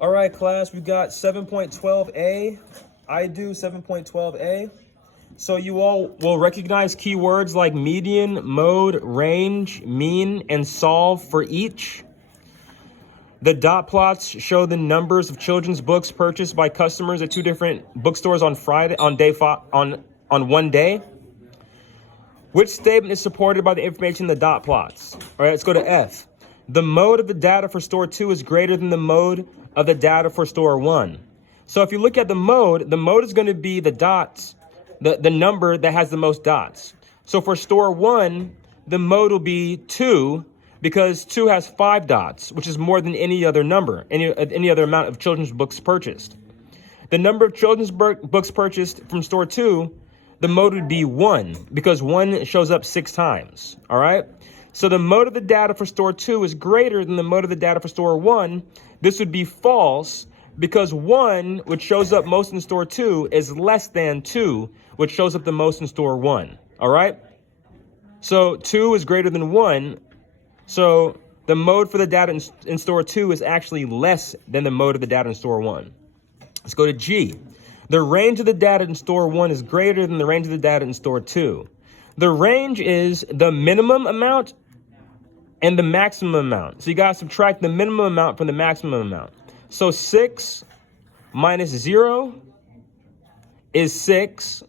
All right, class, we got 7.12a. I do 7.12a. So you all will recognize keywords like median, mode, range, mean, and solve for each. The dot plots show the numbers of children's books purchased by customers at two different bookstores on Friday on one day. Which statement is supported by the information in the dot plots? All right, let's go to F. The mode of the data for store 2 is greater than the mode of the data for store 1. So if you look at the mode is going to be the dots, the number that has the most dots. So for store 1, the mode will be 2 because 2 has 5 dots, which is more than any other number, any other amount of children's books purchased. The number of children's books purchased from store 2, the mode would be 1 because 1 shows up 6 times. All right. So the mode of the data for store 2 is greater than the mode of the data for store 1. This would be false because 1, which shows up most in store 2, is less than 2, which shows up the most in store 1. All right. So 2 is greater than 1. So the mode for the data in store 2 is actually less than the mode of the data in store 1. Let's go to G. The range of the data in store 1 is greater than the range of the data in store 2. The range is the minimum amount and the maximum amount. So you got to subtract the minimum amount from the maximum amount. So 6 minus 0 is 6.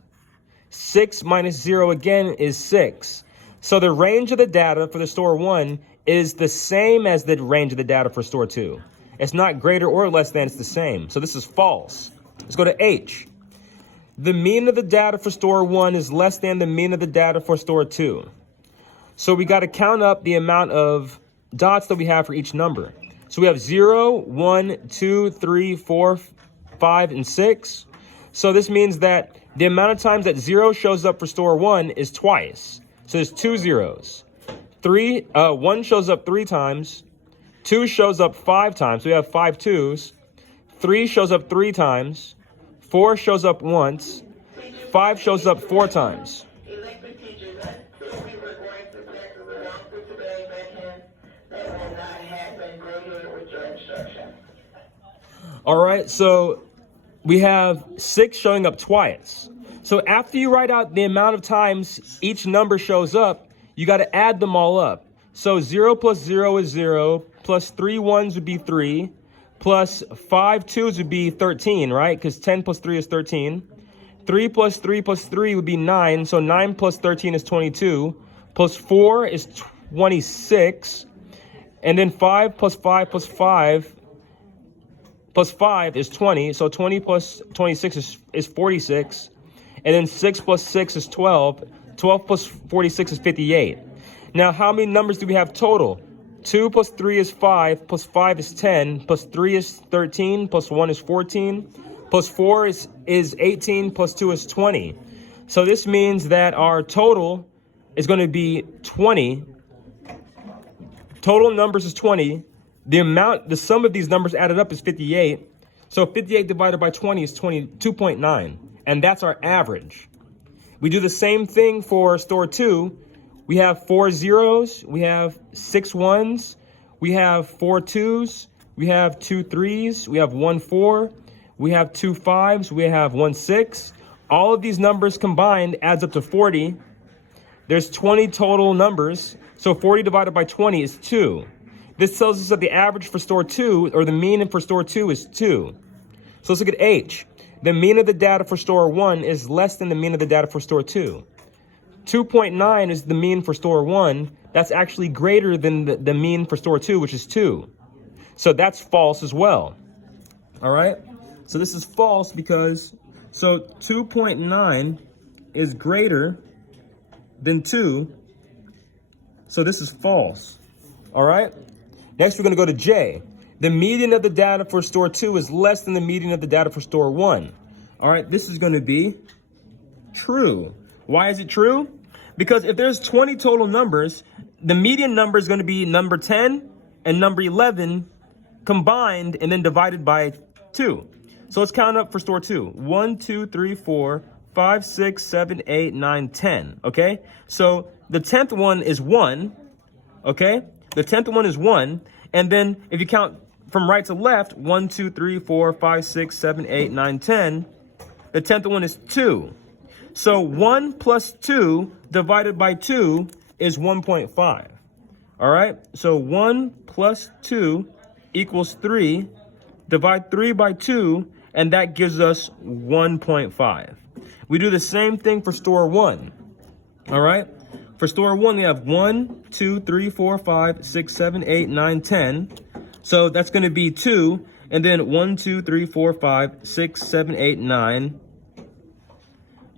6 minus 0 again is 6. So the range of the data for the store 1 is the same as the range of the data for store 2. It's not greater or less than, it's the same. So this is false. Let's go to H. The mean of the data for store 1 is less than the mean of the data for store 2. So we got to count up the amount of dots that we have for each number. So we have 0, 1, 2, 3, 4, 5, and 6. So this means that the amount of times that 0 shows up for store 1 is twice. So there's 2 zeros. 1 shows up 3 times. 2 shows up 5 times. So we have 5 2s. 3 shows up 3 times. 4 shows up once. 5 shows up 4 times. All right, so we have 6 showing up twice. So after you write out the amount of times each number shows up, you got to add them all up. So 0 plus 0 is 0, plus 3 1s would be 3, plus 5 2s would be 13, right? Because 10 plus 3 is 13. 3 plus 3 plus 3 would be 9, so 9 plus 13 is 22. Plus 4 is 26. And then 5 plus 5 plus 5 plus 5 is 20. So 20 plus 26 is 46. And then 6 plus 6 is 12. 12 plus 46 is 58. Now, how many numbers do we have total? 2 plus 3 is 5, plus 5 is 10, plus 3 is 13, plus 1 is 14, plus 4 is 18, plus 2 is 20. So this means that our total is going to be 20. Total numbers is 20. The sum of these numbers added up is 58. So 58 divided by 20 is 22.9. And that's our average. We do the same thing for store 2. We have 4 zeros. We have 6 1s. We have 4 2s. We have 2 3s. We have 1 4. We have 2 5s. We have 1 6. All of these numbers combined adds up to 40. There's 20 total numbers. So 40 divided by 20 is 2. This tells us that the average for store 2, or the mean for store 2, is 2. So let's look at H. The mean of the data for store 1 is less than the mean of the data for store 2. 2.9 is the mean for store 1. That's actually greater than the mean for store 2, which is 2. So that's false as well. All right? So this is false because, so 2.9 is greater than 2. So this is false. All right? Next, we're going to go to J. The median of the data for store 2 is less than the median of the data for store 1. All right, this is going to be true. Why is it true? Because if there's 20 total numbers, the median number is going to be number 10 and number 11 combined and then divided by 2. So let's count up for store 2. 1, 2, 3, 4, 5, 6, 7, 8, 9, 10. Okay? So the 10th one is 1. Okay? The 10th one is 1. And then if you count from right to left, 1, 2, 3, 4, 5, 6, 7, 8, 9, 10. The 10th one is 2. So 1 plus 2 divided by 2 is 1.5. All right, so 1 plus 2 equals 3. Divide 3 by 2, and that gives us 1.5. We do the same thing for store 1. All right, for store 1, we have 1, 2, 3, 4, 5, 6, 7, 8, 9, 10. So that's going to be 2. And then 1, 2, 3, 4, 5, 6, 7, 8, 9.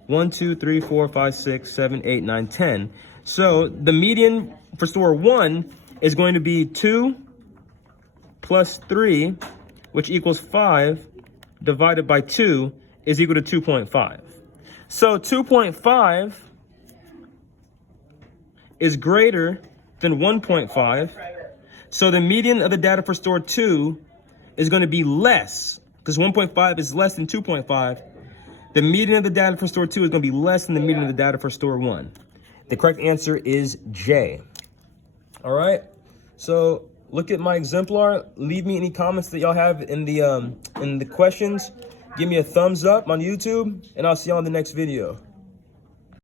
1, 2, 3, 4, 5, 6, 7, 8, 9, 10. So the median for store 1 is going to be 2 plus 3, which equals 5, divided by 2 is equal to 2.5. So 2.5 is greater than 1.5. So the median of the data for store 2 is going to be less, because 1.5 is less than 2.5. The median of the data for store 2 is going to be less than the median of the data for store 1. The correct answer is J. All right. So look at my exemplar. Leave me any comments that y'all have in the questions. Give me a thumbs up on YouTube, and I'll see you on the next video.